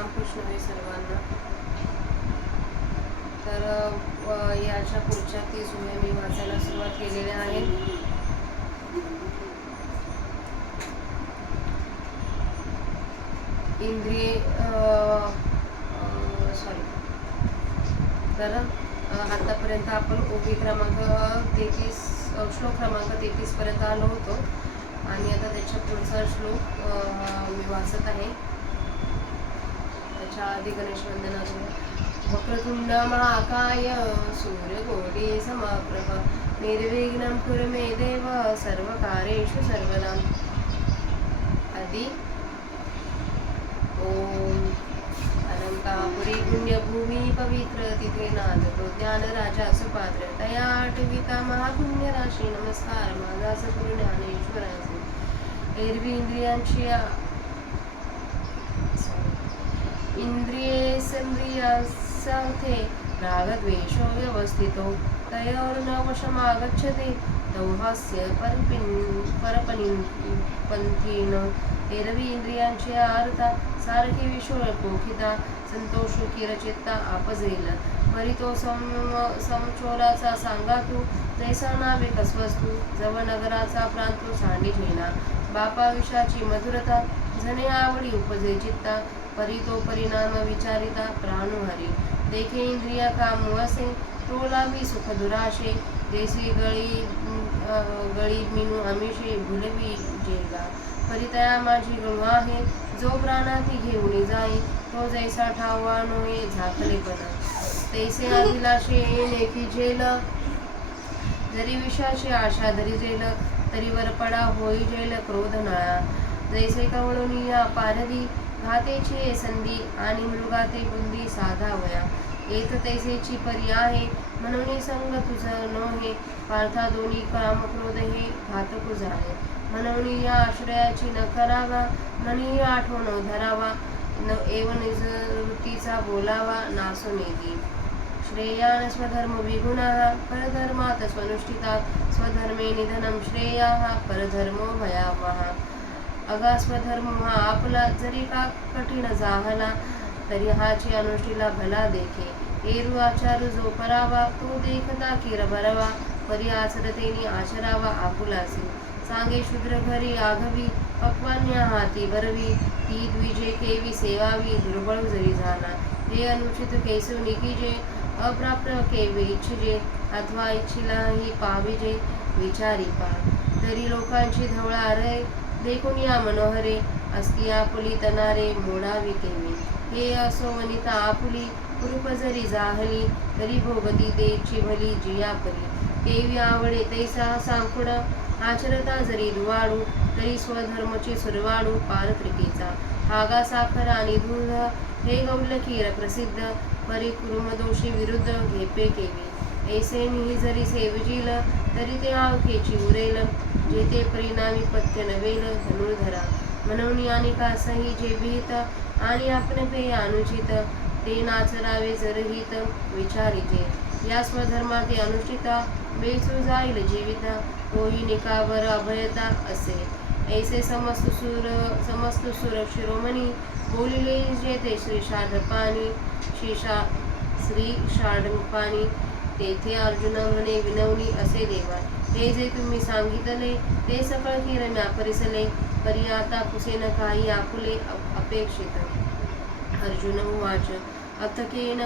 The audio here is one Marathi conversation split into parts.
रामकृष्ण हरी सर्वांना. तर याच्या पुढच्या 30 ओव्या मी वाचायला सुरुवात केलेल्या आहेत. इंद्रिये तर आतापर्यंत आपण ओवी क्रमांक 33 श्लोक क्रमांक 33 पर्यंत आलो होतो आणि आता त्याच्या पुढचा श्लोक मी वाचत आहे. त्याच्या आधी गणेश वंदना करूया. वक्रतुंड महाकाय सूर्यकोटि समप्रभ निर्विघ्नं कुरु मे देव सर्वकार्येषु सर्वदा. आदि ओम अनंतापुरी पुण्यभूमी पवित्र तिथे नांदतो ज्ञान राजा सुपात्र तया आठविता महापुण्य राशी. नमस्कार माझा सद्गुरु ज्ञानेश्वराचे. एरवी इंद्रियेन्द्रियासार्थे रागद्वेषो व्यवस्थितो तयोर्न वशमागच्छति दौहास्य परपंथीन. एरवी इंद्रियांची आरता सारखी विषय पोखिता संतोष किरचित्ता आपजेल परी तो समचोराचा सांगा तू जैसा नावे कसवस्तू जव नगराचा प्रांतो सांडी ठेना बापा विषाची मधुरता जने आवडी उपजे चित्ता परी तो परिणाम विचारिता प्राणुहरी. देखे इंद्रिया कामू असे टोलावी सुख दुराशे जैसी गळी मिनू आमिषे भुलवी जेगा परितया माझी गणू आहे जो प्राणाती घेऊन जाई तो जैसा ठावा नोये झाकलेपणा तैसे अभिलाषे नेकी झेल जरी विषाची आशा धरी जेल तरी वरपडा होई जेल क्रोध नळा जैसे कवळुनिया पारधी घातेची संधी आणि मृगाते बुंदी साधावया एक तैसेची परी आहे म्हणून संग तुझं नोहे पार्था दोन्ही काम क्रोध हे घातक झाले म्हणून या आश्रयाची न करावा मनी आठवण धरावा एव निजवृत्तीचा बोलावा नासो नेती. श्रेयान स्वधर्म विगुणाः परधर्मात स्वनुष्ठितात् स्वधर्मे निधनं श्रेयाः परधर्मो भयावहा. अगा स्वधर्म हा आपला जरी का कठीण जाहला तरी हाची अनुष्ठीला भला देखे. एरु आचार जो करावा तो देखता किर भरवा परी आचरतेनी आचरावा आपुलासी. सांगे शूद्र घरी आघवी पक्वान्या हाती बरवी ती द्विजे केवी सेवावी दुर्बळ जरी झाला. हे अनुचित कैसो निकीजे अप्राप्त केवे इच्छिजे अथवा इच्छिलाही पाविजे विचारी पा. तरी लोकांची धवळा रहे देखून या मनोहरे असती आपुली तनारे मोडावी केवी. हे असो वनिता आपुली कुरूप जरी जाहली तरी भोगती देची भली जिया परी. केवी आवडे तैसा सांकुड आचरता जरी दुवाडू तरी स्वधर्मची सुरवाडू पारत्रिकेचा. हागा साखर आणि दूध हे गौलकीर प्रसिद्ध परी कुरुमदोषी विरुद्ध घेपे केवी. ऐसे निही जरी सेवजील तरी ते आवकेची उरेल जेते परिणामी पथ्य नवेल धनुर्धरा. म्हणून आणि कासही जे भीत आणि आपण पे अनुचित ते नाचरावे जरहित विचारिते. या स्वधर्माते अनुष्ठिता बेसू जाईल जीविता तोही निकावर अभयता असे. ऐसे समस्त सुर शिरोमणी बोलिले जेते श्री षाडपाणी तेथे अर्जुन म्हणे विनवणी असे देवा. हे जे तुम्ही सांगितले ते सकळ किरम्या परिसले परी आता पुसेन काही आपुले अपेक्षित. अर्जुन उवाच अथकेन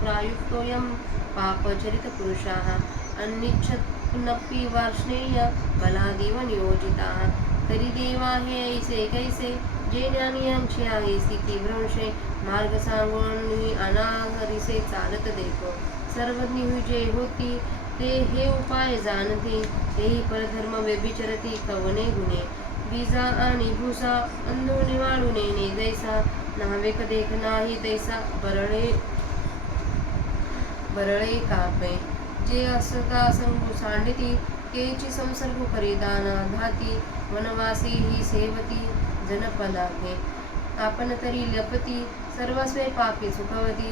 प्रायुक्तोऽयं पापचरितपुरुषाः अन्निच्छन्नपि वार्ष्णेय बलादिव नियोजिताः. तरी देवा हे ऐसे कैसे जे ज्ञानियांचे आहे स्थिती भ्रंशे मार्ग सांगून अनाहरिसे चालत देखो. सर्वज्ञ जे होती ते हे उपाय जाणते तेही परधर्म व्यभिचरती कवने गुणे. बीजा आणि भूसा अंधोने वाळू नेणे जैसा नावेक देख नाही तैसा बरळे कापे. जे असता संगू सांडिती तेची संसर्ग करीदाना धाती वनवासी ही सेवती जनपदाके. आपण तरी लपती सर्वस्वे पापी चुकवती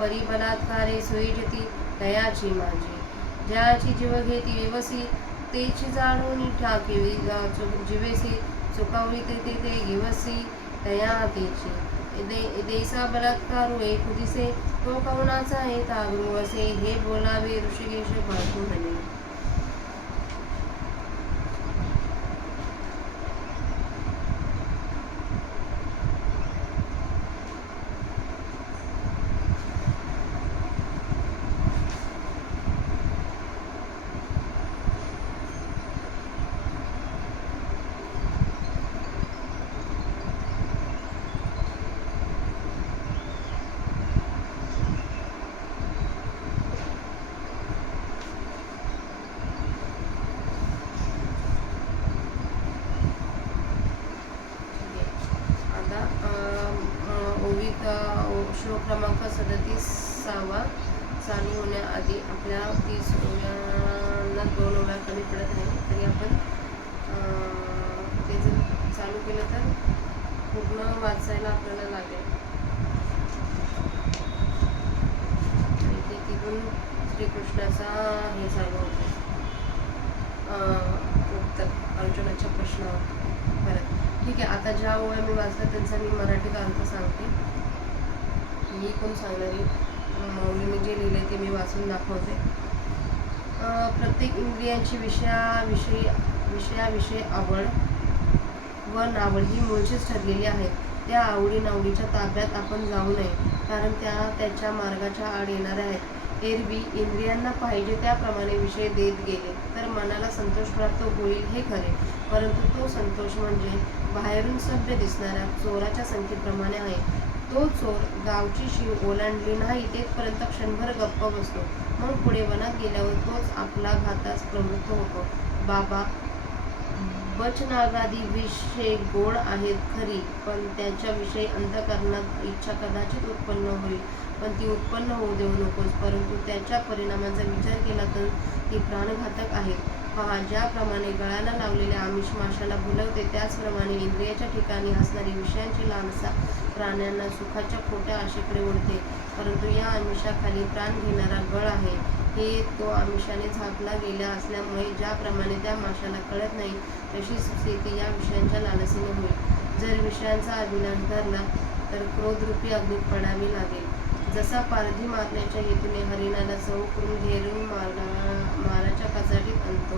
परी बलात्कारे सुईजती तयाची माझी. ज्याची जीव घेती विवसी तेची जाणून ठाके जिवेसी चुकवली ते गिवसी. तया हातीची देसा बलात्कार होय खुदिसे तो कवनाचा आहे तागरू असे हे बोलावे ऋषिकेश भातू म्हणे. श्लोक क्रमांक 37 चालू होण्याआधी आपल्या 30 ओव्यांना 2 ओव्या कमी पडत आहे, तरी आपण ते जर चालू केलं तर पूर्ण वाचायला आपल्याला लागेल. आणि ते तिथून श्रीकृष्णाचा हे चालू होतं उत्तर अर्जुनाच्या प्रश्नावर परत. ठीक आहे, आता ज्या ओव्या मी वाचल्या त्यांचा मी मराठीत अर्थ सांगते. मी कोण सांगणारी माऊलीने जे लिहिले ते मी वाचून दाखवते. प्रत्येक इंद्रियांची विषयाविषयी आवड व नावड ही मूळचीच ठरलेली आहेत. त्या आवडी नावडीच्या ताब्यात आपण जाऊ नये, कारण त्या त्याच्या मार्गाच्या आड येणाऱ्या आहेत. एरवी इंद्रियांना पाहिजे त्याप्रमाणे विषय देत गेले तर मनाला संतोष प्राप्त होईल हे खरे, परंतु तो संतोष म्हणजे बाहेरून सभ्य दिसणाऱ्या चोराच्या संख्येप्रमाणे आहे. तो चोर गावची शीव ओलांडली नाही तेथपर्यंत क्षणभर गप्प बसतो, मग पुढे वनात गेल्यावर तोच आपला घातास प्रवृत्त होतो. बाबा बचनागादी विषय गोड आहेत खरी, पण त्याच्याविषयी अंतःकरणात इच्छा कदाचित उत्पन्न होईल, पण ती उत्पन्न होऊ देऊ नकोस. परंतु त्याच्या परिणामाचा विचार केला तर ती प्राणघातक आहेत. पहा, ज्याप्रमाणे गळाला लावलेल्या आमिष माशाला भुलवते, त्याचप्रमाणे इंद्रियाच्या ठिकाणी असणारी विषयांची लालसा प्राण्यांना सुखाच्या खोट्या आशेकडे ओढते. परंतु या आमिषाखाली प्राण घेणारा गळ आहे, हे तो आमिषाने झाकला गेला असल्यामुळे ज्याप्रमाणे त्या माशाला कळत नाही तशी स्थिती या विषयांच्या लालसेने होईल. जर विषयांचा अभिलाष धरला तर क्रोधरूपी अग्नीत पडावी लागेल. जसा पारधी मारण्याच्या हेतूने हरिणाला सौ करून घेरून माराच्या कचाटीत आणतो,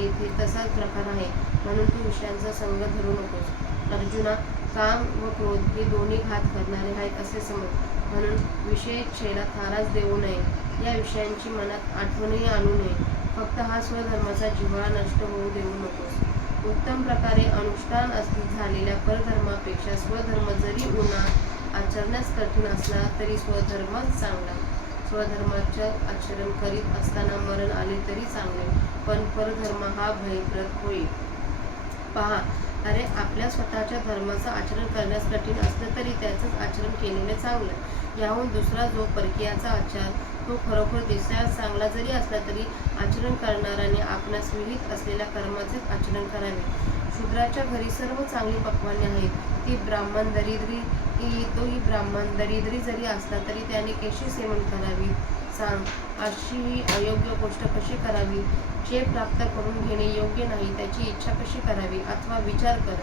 येथे तसाच प्रकार आहे. म्हणून तू विषयांचा संग धरू नकोस. अर्जुना, काम व क्रोध हे दोन्ही घात करणारे आहेत असे समज. म्हणून विषयेच्छेला थाराच देऊ नये, या विषयांची मनात आठवणही आणू नये. फक्त हा स्वधर्माचा जिव्हाळा नष्ट होऊ देऊ नकोस. उत्तम प्रकारे अनुष्ठान झालेल्या परधर्मापेक्षा स्वधर्म जरी उन्हात आचरण्यास कठीण असला तरी स्वधर्मच चांगला. स्वधर्माचे आचरण करीत असताना मरण आले तरी चांगले, पण परधर्म हा भयप्रद होईल. पहा, अरे आपल्या स्वतःच्या धर्माचं आचरण करण्यास कठीण असलं तरी त्याचंच आचरण केलेलं चांगलं. याहून दुसरा जो परकीयाचा आचार तो खरोखर दिसण्यास चांगला जरी असला तरी आचरण करणाऱ्याने आपणास विहित असलेल्या कर्माचेच आचरण करावे. शूद्राच्या घरी सर्व चांगली पक्वाने आहेत, तोही ब्राह्मण दरिद्री जरी असला तरी त्याने कशी सेवन करावी सांग. अशी ही अयोग्य गोष्ट कशी करावी? जे प्राप्त करून घेणे योग्य नाही त्याची इच्छा कशी करावी? अथवा विचार कर,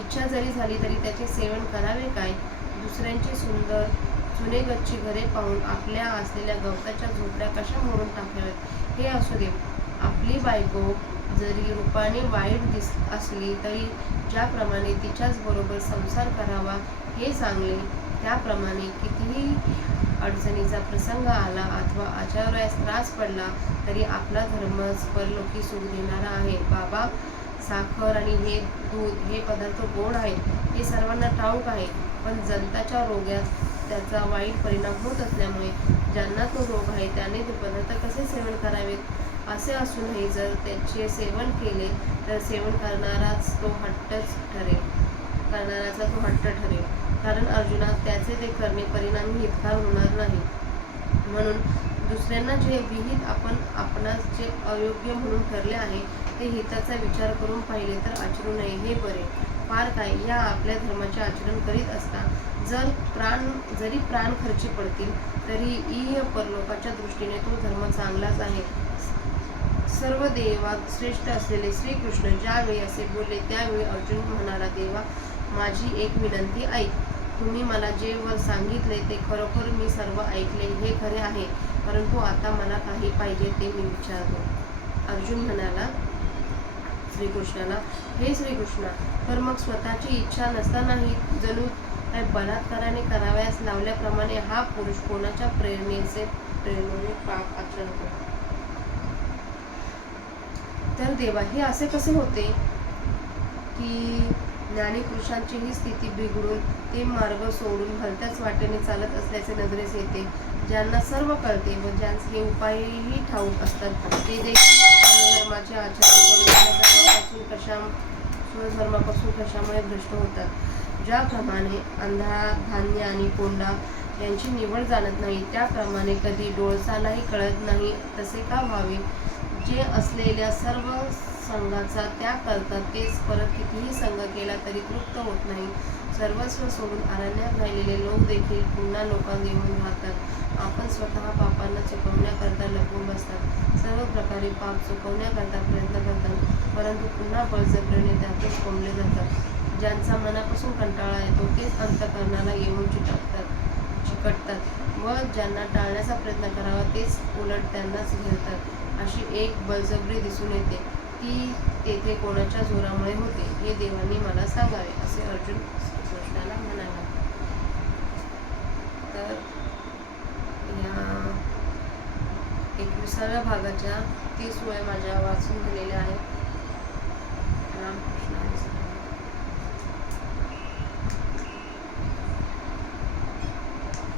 इच्छा जरी झाली तरी त्याचे सेवन करावे काय? दुसऱ्यांची सुंदर चुनेगच्ची घरे पाहून आपल्या असलेल्या गवताच्या झोपड्या कशा मोडून टाकाव्यात हे असू दे. आपली बायको जरी रूपाने वाईट असली तरी ज्याप्रमाणे तिच्याच बरोबर संसार करावा हे चांगले. त्याप्रमाणे कितीही अडचणीचा प्रसंग आला अथवा आचार्यास त्रास पडला तरी आपला धर्मच परलोकी सुख देणारा आहे. बाबा, साखर आणि हे दूध हे पदार्थ गोड आहेत हे सर्वांना ठाऊक आहे, पण जंताच्या रोगात त्याचा वाईट परिणाम होत असल्यामुळे ज्यांना तो रोग आहे त्याने ते पदार्थ कसे सेवन करावेत? असे असूनही जर त्याचे सेवन केले तर सेवन करणाराचा तो हट्ट ठरेल. कारण अर्जुना, त्याचे ते करणे परिणामी हितकार होणार नाही. म्हणून दुसऱ्यांना जे विहित आपण आपणास जे अयोग्य म्हणून ठरले आहे ते हिताचा विचार करून पाहिले तर आचरू नये हे बरे. फार काय, या आपल्या धर्माचे आचरण करीत असता जरी प्राण खर्ची पडतील तरी इह परलोकाच्या दृष्टीने तो धर्म चांगलाच आहे. सर्व देवात श्रेष्ठ असलेले श्रीकृष्ण ज्यावेळी असे बोलले त्यावेळी अर्जुन म्हणाला, देवा, माझी एक विनंती ऐक. तुम्ही मला जे वर सांगितले ते खरोखर मी सर्व ऐकले हे खरे आहे, परंतु आता मला काही पाहिजे ते मी विचारतो. अर्जुन म्हणाला श्रीकृष्णाला, हे श्रीकृष्णा, तर मग स्वतःची इच्छा नसतानाही जणू काय बलात्काराने करावयास लावल्याप्रमाणे हा पुरुष कोणाच्या प्रेरणेने पाप आचरतो? तर देवा, हे असे कसे होते की ज्ञानी पुरुषांची ही स्थिती बिघडून ते मार्ग सोडून भलत्याच वाटेने चालत असल्याचे नजरेस येते, ज्यांना सर्व कळते व ज्यांचे उपायही ठाऊक असतात, ते देखील धर्माचे आचरण करून स्वधर्मापासून कशामुळे भ्रष्ट होतात. ज्याप्रमाणे अंधा, धान्य आणि कोंडा यांची निवड जाणत नाही, त्याप्रमाणे कधी डोळसालाही कळत नाही तसे का व्हावे? जे असलेल्या सर्व संघाचा त्याग करतात तेच परत कितीही संघ केला तरी तृप्त होत नाही. सर्वस्व सोडून अरण्यात राहिलेले लोक देखील पुन्हा लोकांत येऊन राहतात. आपण स्वतः पापांना चुकवण्याकरता लपून बसतात, सर्व प्रकारे पाप चुकवण्याकरता प्रयत्न करतात, परंतु पुन्हा बळजबरीने त्यातच कोंडले जातात. ज्यांचा मनापासून कंटाळा येतो तेच अंतःकरणाला येऊन चिकटतात व ज्यांना टाळण्याचा प्रयत्न करावा तेच उलट त्यांनाच घेरतात. अशी एक बळजबरी दिसून येते, ती तेथे कोणाच्या जोरामुळे होते हे देवांनी मला सांगावे, असे अर्जुन कृष्णाला म्हणाला. तर या 21व्या भागाच्या 30 ओळी माझ्या वाचून दिलेल्या आहेत. रामकृष्ण.